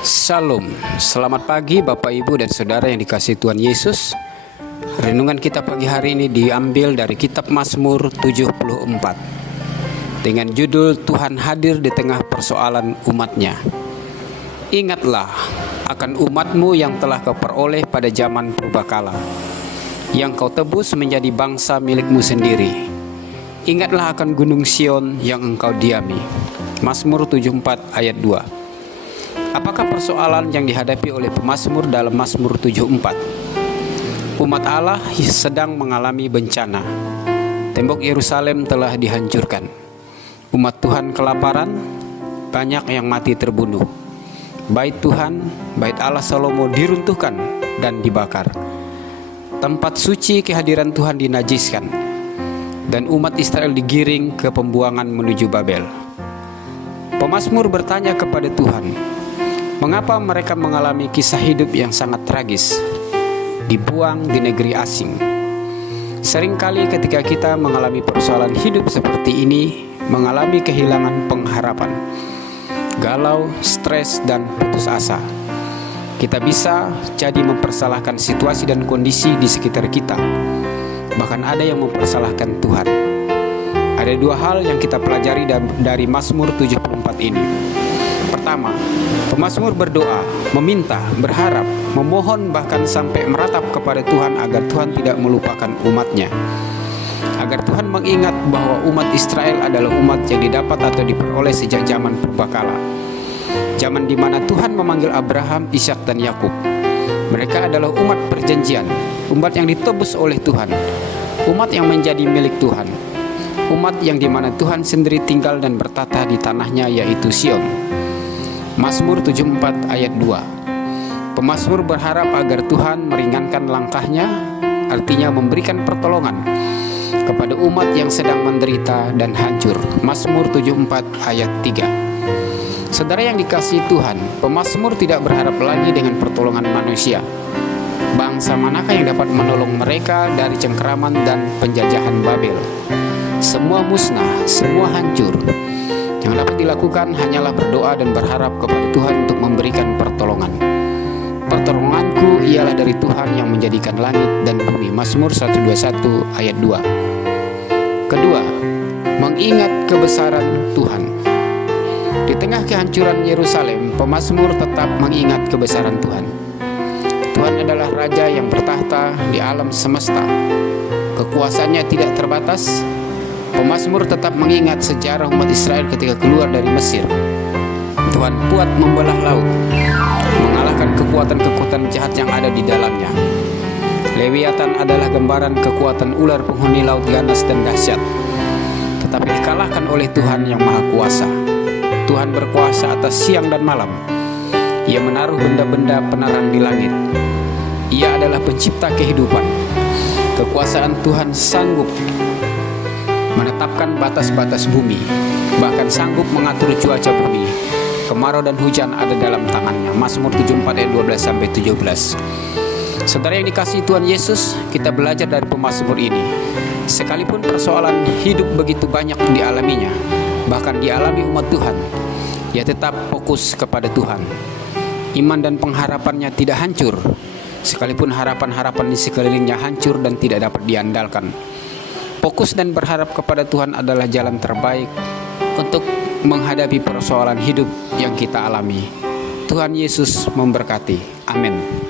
Salam, selamat pagi Bapak Ibu dan Saudara yang dikasihi Tuhan Yesus. Renungan kita pagi hari ini diambil dari kitab Mazmur 74 dengan judul Tuhan hadir di tengah persoalan umatnya. Ingatlah akan umatmu yang telah kau peroleh pada zaman purbakala, yang kau tebus menjadi bangsa milikmu sendiri. Ingatlah akan gunung Sion yang engkau diami. Mazmur 74 ayat 2. Apakah persoalan yang dihadapi oleh pemazmur dalam Mazmur 74? Umat Allah sedang mengalami bencana. Tembok Yerusalem telah dihancurkan. Umat Tuhan kelaparan, banyak yang mati terbunuh. Bait Tuhan, bait Allah Salomo diruntuhkan dan dibakar. Tempat suci kehadiran Tuhan dinajiskan. Dan umat Israel digiring ke pembuangan menuju Babel. Pemazmur bertanya kepada Tuhan, mengapa mereka mengalami kisah hidup yang sangat tragis, dibuang di negeri asing? Seringkali ketika kita mengalami persoalan hidup seperti ini, mengalami kehilangan pengharapan, galau, stres, dan putus asa, kita bisa jadi mempersalahkan situasi dan kondisi di sekitar kita. Bahkan ada yang mempersalahkan Tuhan. Ada dua hal yang kita pelajari dari Mazmur 74 ini. Pertama, pemazmur berdoa, meminta, berharap, memohon, bahkan sampai meratap kepada Tuhan agar Tuhan tidak melupakan umatnya. Agar Tuhan mengingat bahwa umat Israel adalah umat yang didapat atau diperoleh sejak zaman purbakala. Zaman di mana Tuhan memanggil Abraham, Ishak, dan Yakub. Mereka adalah umat perjanjian, umat yang ditebus oleh Tuhan, umat yang menjadi milik Tuhan, umat yang di mana Tuhan sendiri tinggal dan bertata di tanahnya, yaitu Sion. Mazmur 74 ayat 2. Pemazmur berharap agar Tuhan meringankan langkahnya, artinya memberikan pertolongan kepada umat yang sedang menderita dan hancur. Mazmur 74 ayat 3. Saudara yang dikasihi Tuhan, pemazmur tidak berharap lagi dengan pertolongan manusia. Bangsa manakah yang dapat menolong mereka dari cengkeraman dan penjajahan Babel? Semua musnah, semua hancur. Yang dapat dilakukan hanyalah berdoa dan berharap kepada Tuhan untuk memberikan pertolongan. Pertolonganku ialah dari Tuhan yang menjadikan langit dan bumi. Mazmur 121 ayat 2. Kedua, mengingat kebesaran Tuhan. Di tengah kehancuran Yerusalem, pemazmur tetap mengingat kebesaran Tuhan. Tuhan adalah Raja yang bertahta di alam semesta. Kekuasaannya tidak terbatas. Pemazmur tetap mengingat sejarah umat Israel ketika keluar dari Mesir. Tuhan kuat membelah laut, mengalahkan kekuatan-kekuatan jahat yang ada di dalamnya. Lewiatan adalah gambaran kekuatan ular penghuni laut ganas dan dahsyat, tetapi dikalahkan oleh Tuhan yang Maha Kuasa. Tuhan berkuasa atas siang dan malam. Ia menaruh benda-benda penerang di langit. Ia adalah pencipta kehidupan. Kekuasaan Tuhan sanggup menetapkan batas-batas bumi, bahkan sanggup mengatur cuaca bumi. Kemarau dan hujan ada dalam tangannya. Mazmur 74 ayat 12-17. Saudara yang dikasihi Tuhan Yesus, kita belajar dari pemazmur ini. Sekalipun persoalan hidup begitu banyak dialaminya, bahkan dialami umat Tuhan, ia tetap fokus kepada Tuhan. Iman dan pengharapannya tidak hancur, sekalipun harapan-harapan di sekelilingnya hancur dan tidak dapat diandalkan. Fokus dan berharap kepada Tuhan adalah jalan terbaik untuk menghadapi persoalan hidup yang kita alami. Tuhan Yesus memberkati. Amin.